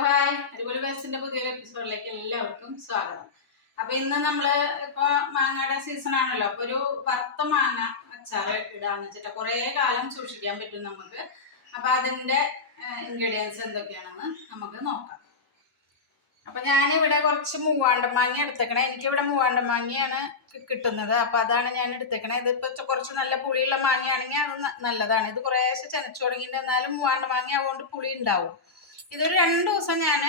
Hi, അടിപൊളി ബസ്സിന്റെ പുതിയൊരു എപ്പിസോഡിലേക്ക് എല്ലാവർക്കും സ്വാഗതം. അപ്പൊ ഇന്ന് നമ്മള് ഇപ്പൊ മാങ്ങയുടെ സീസൺ ആണല്ലോ, അപ്പൊ ഒരു വറുത്ത മാങ്ങ അച്ചാറ് ഇടാന്ന് വെച്ചിട്ട് കുറെ കാലം സൂക്ഷിക്കാൻ പറ്റും നമുക്ക്. അപ്പൊ അതിന്റെ ഇൻഗ്രീഡിയൻസ് എന്തൊക്കെയാണെന്ന് നമുക്ക് നോക്കാം. അപ്പൊ ഞാനിവിടെ കുറച്ച് മൂവാണ്ടൻ മാങ്ങ എടുത്തേക്കണേ. എനിക്കിവിടെ മൂവാണ്ടൻ മാങ്ങയാണ് കിട്ടുന്നത്. അപ്പൊ അതാണ് ഞാൻ എടുത്തേക്കണേ. ഇതിപ്പോ കുറച്ച് നല്ല പുളിയുള്ള മാങ്ങയാണെങ്കിൽ അത് നല്ലതാണ്. ഇത് കുറേശ്ശെ ചെനച്ചു തുടങ്ങിയിട്ട്, എന്നാലും മൂവാണ്ടൻ മാങ്ങ ആവുകൊണ്ട് പുളി ഉണ്ടാവും. ഇതൊരു 2 ദിവസം ഞാൻ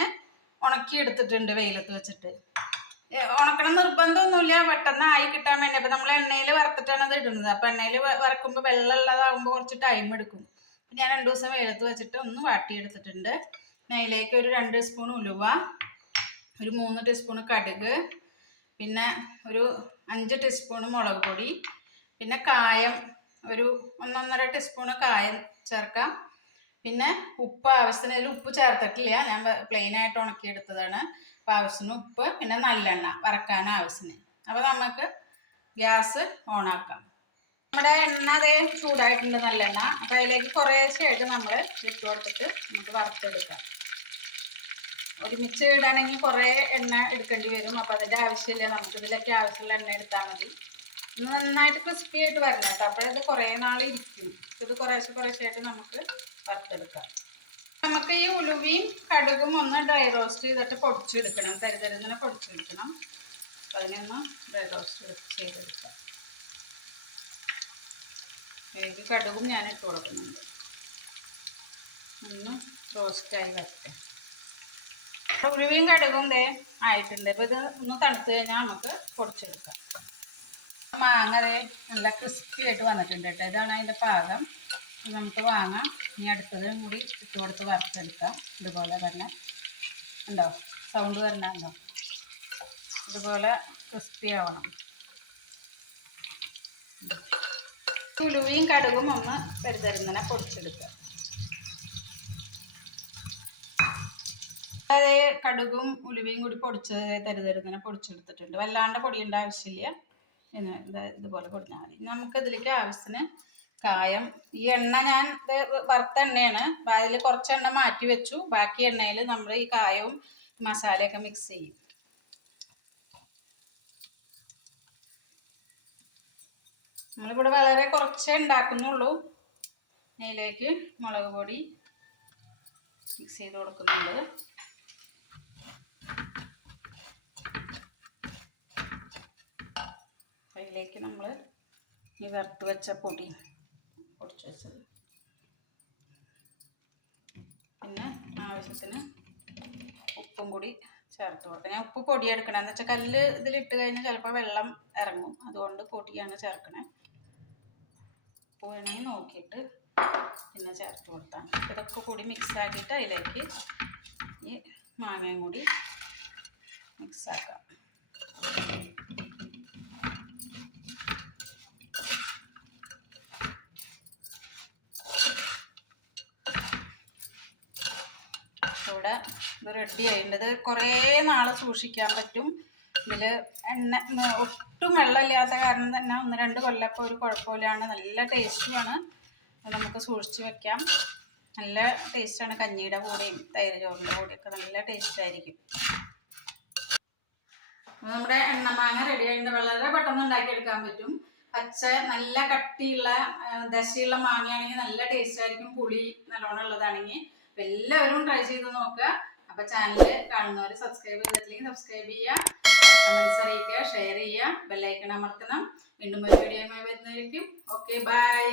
ഉണക്കി എടുത്തിട്ടുണ്ട് വെയിലത്ത് വെച്ചിട്ട്. ഉണക്കണം നിർബന്ധമൊന്നുമില്ല, പെട്ടെന്ന് ആയി കിട്ടാൻ വേണ്ടി. അപ്പം നമ്മൾ എണ്ണയിൽ വറുത്തിട്ടാണ് അത് ഇടുന്നത്. അപ്പം എണ്ണയിൽ വറക്കുമ്പോൾ വെള്ളമുള്ളതാകുമ്പോൾ കുറച്ച് ടൈം എടുക്കും. ഞാൻ 2 ദിവസം വെയിലത്ത് വെച്ചിട്ട് ഒന്ന് വാട്ടിയെടുത്തിട്ടുണ്ട്. അതിലേക്ക് ഒരു 2 സ്പൂൺ ഉലുവ, ഒരു 3 ടീസ്പൂൺ കടുക്, പിന്നെ ഒരു 5 ടീസ്പൂൺ മുളക് പൊടി, പിന്നെ കായം ഒരു 1-1.5 ടീസ്പൂൺ കായം ചേർക്കാം. പിന്നെ ഉപ്പ് ആവശ്യത്തിന്. ഇതിൽ ഉപ്പ് ചേർത്തിട്ടില്ല, ഞാൻ പ്ലെയിൻ ആയിട്ട് ഉണക്കിയെടുത്തതാണ്. അപ്പോൾ ആവശ്യത്തിന് ഉപ്പ്, പിന്നെ നല്ലെണ്ണ വറക്കാൻ ആവശ്യത്തിന്. അപ്പോൾ നമുക്ക് ഗ്യാസ് ഓണാക്കാം. നമ്മുടെ എണ്ണ അതേ ചൂടായിട്ടുണ്ട്, നല്ലെണ്ണ. അപ്പോൾ അതിലേക്ക് കുറേശ്ശെയായിട്ട് നമ്മൾ ഇട്ട് കൊടുത്തിട്ട് നമുക്ക് വറുത്തെടുക്കാം. ഒരുമിച്ച് ഇടാണെങ്കിൽ കുറേ എണ്ണ എടുക്കേണ്ടി വരും. അപ്പോൾ അതിൻ്റെ ആവശ്യമില്ല, നമുക്കിതിലൊക്കെ ആവശ്യമുള്ള എണ്ണ എടുത്താൽ മതി. നന്നായിട്ട് ക്രിസ്പി ആയിട്ട് വരണം കേട്ടോ, അപ്പോഴത് കുറേ നാൾ ഇരിക്കും. ഇത് കുറേശ്ശെയായിട്ട് നമുക്ക് വറുത്തെടുക്കാം. നമുക്ക് ഈ ഉലുവയും കടുകും ഒന്ന് ഡ്രൈ റോസ്റ്റ് ചെയ്തിട്ട് പൊടിച്ചെടുക്കണം. തരിതരിങ്ങനെ പൊടിച്ചെടുക്കണം. അപ്പം അതിനൊന്ന് ഡ്രൈ റോസ്റ്റ് ചെയ്തെടുക്കാം. ഈ കടുകും ഞാൻ ഇട്ട് കൊടുക്കുന്നുണ്ട്. ഒന്ന് റോസ്റ്റായി വരട്ടെ. ഉലുവയും കടുകും ആയിട്ടുണ്ട്. അപ്പോൾ ഇത് ഒന്ന് തണുത്ത് കഴിഞ്ഞാൽ നമുക്ക് പൊടിച്ചെടുക്കാം. മാങ്ങ നല്ല ക്രിസ്പി ആയിട്ട് വന്നിട്ടുണ്ട് കേട്ടോ. ഇതാണ് അതിൻ്റെ പാകം. നമുക്ക് വാങ്ങാം. ഇനി അടുത്തത് കൂടി ഇട്ട് കൊടുത്ത് വറുത്തെടുക്കാം. ഇതുപോലെ തന്നെ ഉണ്ടോ, സൗണ്ട് വരണുണ്ടോ? ഇതുപോലെ ക്രിസ്പി ആവണം. ഉലുവയും കടുകും ഒന്ന് തരുതരുന്നതിനെ പൊടിച്ചെടുക്കുക. അതായത് കടുകും ഉലുവയും കൂടി തരുതരുന്നതിനെ പൊടിച്ചെടുത്തിട്ടുണ്ട്. വല്ലാണ്ട് പൊടിയേണ്ട ആവശ്യമില്ല. ഇതുപോലെ പൊടിഞ്ഞാൽ മതി. നമുക്ക് ഇതിലേക്ക് ആവശ്യത്തിന് കായം. ഈ എണ്ണ ഞാൻ വറുത്ത എണ്ണയാണ്. അതിൽ കുറച്ച് എണ്ണ മാറ്റി വെച്ചു. ബാക്കി എണ്ണയിൽ നമ്മൾ ഈ കായവും മസാലയൊക്കെ മിക്സ് ചെയ്യും. നമ്മളിവിടെ വളരെ കുറച്ചേ ഉണ്ടാക്കുന്നുള്ളൂ. അതിലേക്ക് മുളക് പൊടി മിക്സ് ചെയ്ത് കൊടുക്കുന്നുണ്ട്. അതിലേക്ക് നമ്മൾ ഈ വറുത്ത് വെച്ച പൊടി പൊടിച്ച് വെച്ചത്, പിന്നെ ആവശ്യത്തിന് ഉപ്പും കൂടി ചേർത്ത് കൊടുക്കാം. ഞാൻ ഉപ്പ് പൊടിയെടുക്കണം, എന്ന് വെച്ചാൽ കല്ല് ഇതിലിട്ട് കഴിഞ്ഞാൽ ചിലപ്പോൾ വെള്ളം ഇറങ്ങും. അതുകൊണ്ട് പൊടിയാണ് ചേർക്കണേ. ഉപ്പ് വേണമെങ്കിൽ നോക്കിയിട്ട് പിന്നെ ചേർത്ത് കൊടുത്താൽ. ഇതൊക്കെ കൂടി മിക്സ് ആക്കിയിട്ട് അതിലേക്ക് ഈ മാങ്ങയും കൂടി മിക്സാക്കാം. ഇവിടെ ഇത് റെഡി ആയിട്ടുണ്ട്. കുറേ നാൾ സൂക്ഷിക്കാൻ പറ്റും. ഇതിൽ എണ്ണ ഒട്ടും വെള്ളമില്ലാത്ത കാരണം തന്നെ 1-2 കൊല്ലപ്പോൾ ഒരു കുഴപ്പമില്ലാണ്. നല്ല ടേസ്റ്റുമാണ്. നമുക്ക് സൂക്ഷിച്ച് വെക്കാം. നല്ല ടേസ്റ്റാണ്. കഞ്ഞിയുടെ കൂടെയും തൈര് ചോറിൻ്റെ കൂടെയൊക്കെ നല്ല ടേസ്റ്റായിരിക്കും. നമ്മുടെ എണ്ണമാങ്ങ റെഡി ആയിട്ടുണ്ട്. വളരെ പെട്ടെന്ന് ഉണ്ടാക്കിയെടുക്കാൻ പറ്റും. പച്ച നല്ല കട്ടിയുള്ള ദശയുള്ള മാങ്ങയാണെങ്കിൽ നല്ല ടേസ്റ്റ് ആയിരിക്കും. പുളി നല്ലോണം ഉള്ളതാണെങ്കിൽ. അപ്പം എല്ലാവരും ട്രൈ ചെയ്ത് നോക്കുക. അപ്പം ചാനൽ കാണുന്നവർ സബ്സ്ക്രൈബ് ചെയ്തിട്ടില്ലെങ്കിൽ സബ്സ്ക്രൈബ് ചെയ്യുക, കമൻസ് അറിയിക്കുക, ഷെയർ ചെയ്യുക, ബെല്ലൈക്കൺ അമർത്തണം. വീണ്ടും ഒരു വീഡിയോയുമായി വരുന്നതായിരിക്കും. Okay, by.